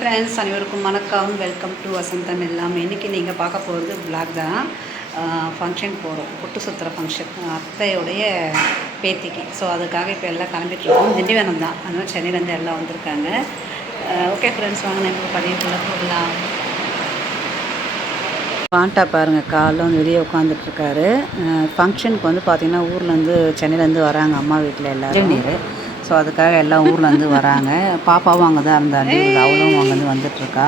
Friends அனைவருக்கும் வணக்கம். Welcome to வசந்தம் எல்லாமே. இன்றைக்கி நீங்கள் பார்க்க போகிறது பிளாக் தான். ஃபங்க்ஷன் போகிறோம் பொட்டு சுற்றுற ஃபங்க்ஷன் அத்தையுடைய பேத்திக்கு. ஸோ அதுக்காக இப்போ எல்லாம் கிளம்பிட்டுருக்கோம் திண்டிவனம் தான். அதனால சென்னையிலேருந்து எல்லாம் வந்திருக்காங்க. ஓகே ஃப்ரெண்ட்ஸ் வாங்க. நம்ம பதிவுக்குள்ளே போகலாம். பாண்டா பாருங்கள் காலைல வந்து வெளியே உட்காந்துட்ருக்காரு ஃபங்க்ஷனுக்கு வந்து பார்த்திங்கன்னா ஊர்லேருந்து சென்னையிலேருந்து வராங்க அம்மா வீட்டில் எல்லோரும். நீர் ஸோ அதுக்காக எல்லாம் ஊர்லேருந்து வராங்க. பாப்பாவும் அங்கே தான் இருந்தா லீவில் அவளும் அங்கேருந்து வந்துட்டுருக்கா.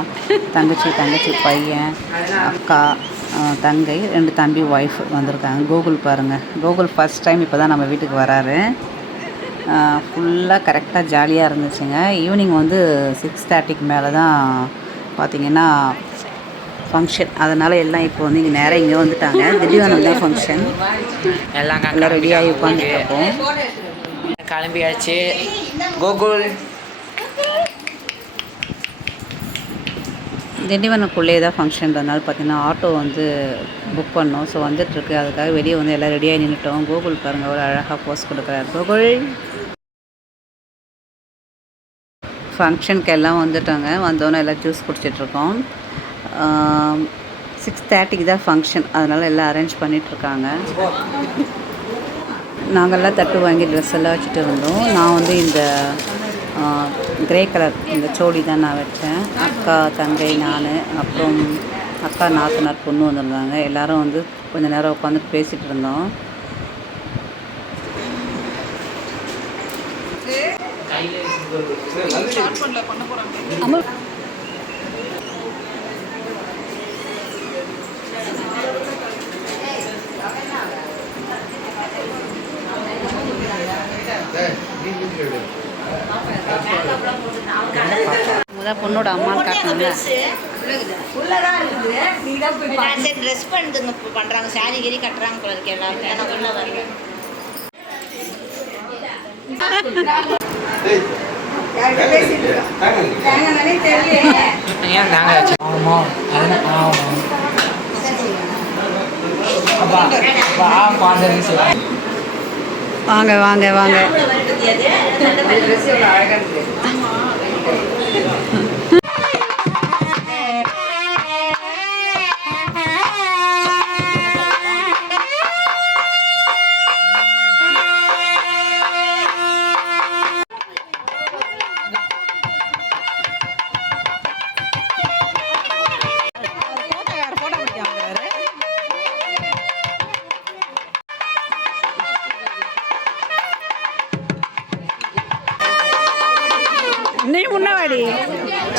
தங்கச்சி தங்கச்சி பையன் அக்கா தங்கை ரெண்டு தம்பி ஒய்ஃப் வந்திருக்காங்க. கூகுள் பாருங்கள் கூகுள் ஃபஸ்ட் டைம் இப்போ தான் நம்ம வீட்டுக்கு வராரு. ஃபுல்லாக கரெக்டாக ஜாலியாக இருந்துச்சுங்க. ஈவினிங் வந்து சிக்ஸ் தேர்ட்டிக்கு மேலே தான் பார்த்தீங்கன்னா ஃபங்க்ஷன் அதனால் எல்லாம் இப்போ வந்து இங்கே நேராக இங்கே வந்துட்டாங்க. திடீர்னு தான் ஃபங்க்ஷன் எல்லாம் எல்லாம் ரெடியாகி உட்காந்துருக்கோம் கிளம்பியாச்சு. கோகுல். திண்டிவனக்குள்ளே தான் ஃபங்க்ஷன்றதுனால பார்த்தீங்கன்னா ஆட்டோ வந்து புக் பண்ணோம். ஸோ வந்துட்டுருக்கு. அதுக்காக வெளியே வந்து எல்லாம் ரெடியாகி நின்றுட்டோம் கோகுல் பாருங்கள் ஒரு அழகாக போஸ்ட் கொடுக்குறாரு. கோகுல். ஃபங்க்ஷனுக்கு எல்லாம் வந்துட்டாங்க. வந்தோன்னே எல்லாம் ஜூஸ் குடிச்சிட்ருக்கோம் சிக்ஸ் தேர்ட்டிக்கு தான் ஃபங்க்ஷன் அதனால் எல்லாம் அரேஞ்ச் பண்ணிகிட்ருக்காங்க நாங்கள்லாம் தட்டு வாங்கி ட்ரெஸ் எல்லாம் வச்சுட்டு இருந்தோம். நான் வந்து இந்த கிரே கலர் இந்த சோடி தான் நான் வச்சேன். அக்கா தங்கை நான் அப்புறம் அக்கா நாத்தனார் பொண்ணு வந்திருந்தாங்க. எல்லாரும் வந்து கொஞ்ச நேரம் உட்காந்து பேசிகிட்டு இருந்தோம். முதல் பொண்ணோட அம்மா காட்டினாங்க. ட்ரெஸ் பண்ணுதுங்க இப்போ பண்ணுறாங்க சாரி கிரி கட்டுறாங்க போல இருக்கு எல்லாரும். ஏன்னா உள்ள வரல ஏன் நாங்க ஆமா அது ஆமா அப்பா அப்பா சொல்லி வாங்க வாங்க வாங்க.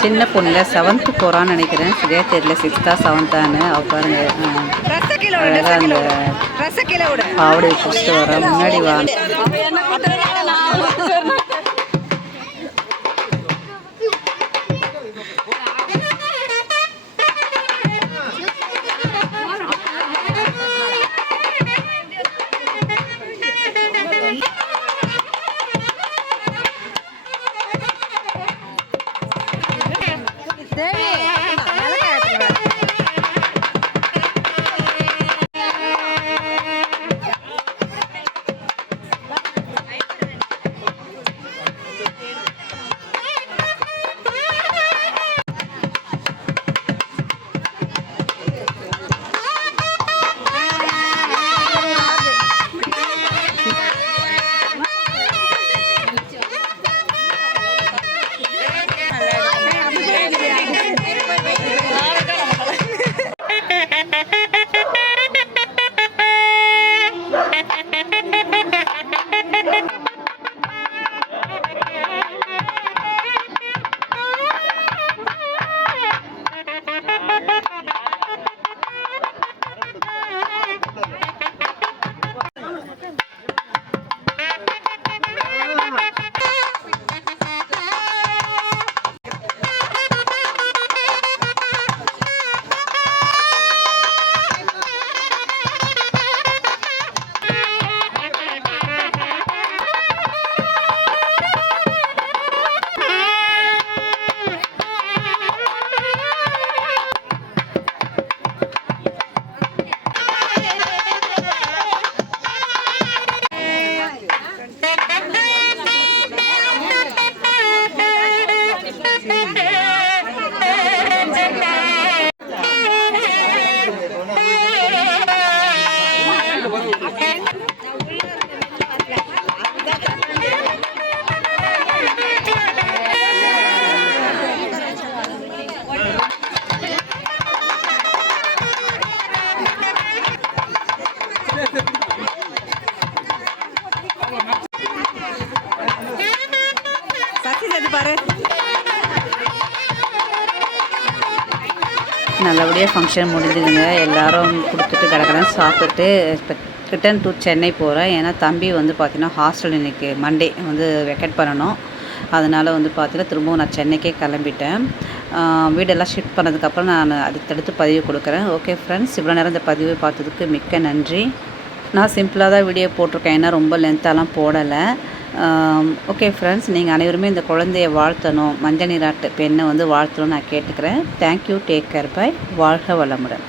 சின்ன பொண்ணுல செவன்த்து போகிறான்னு நினைக்கிறேன் சரியா தெரியல சிக்ஸ்த்தா செவன்த்தான்னு அவ பாருங்க ஆ, அழகா அந்த பாவடை பிடிச்சிட்டு வர முன்னாடி வா நல்லபடியாக ஃபங்க்ஷன் முடிஞ்சுதுங்க. எல்லாரும் கொடுத்துட்டு கிடக்குறேன் சாப்பிட்டுட்டு இப்போ ரிட்டன் டு சென்னை போகிறேன் ஏன்னா தம்பி வந்து பார்த்திங்கன்னா ஹாஸ்டல் இன்னைக்கு மண்டே வந்து வெக்கெட் பண்ணணும். அதனால் வந்து பார்த்தீங்கன்னா திரும்பவும் நான் சென்னைக்கே கிளம்பிட்டேன். வீடெல்லாம் ஷிஃப்ட் பண்ணதுக்கப்புறம் நான் அடுத்தடுத்து பதிவு கொடுக்குறேன். ஓகே ஃப்ரெண்ட்ஸ் இவ்வளோ நேரம் இந்த பதிவு பார்த்ததுக்கு மிக்க நன்றி. நான் சிம்பிளாக தான் வீடியோ போட்டிருக்கேன். ஏன்னா ரொம்ப லென்த்தாலாம் போடலை. ஓகே ஃப்ரெண்ட்ஸ் நீங்கள் அனைவருமே இந்த குழந்தைய வாழ்த்தணும். மஞ்சள் நீராட்டு பெண்ணை வந்து வாழ்த்தணும்னு நான் கேட்டுக்கிறேன். தேங்க்யூ டேக் கேர் பை வாழ்க வளமுடன்.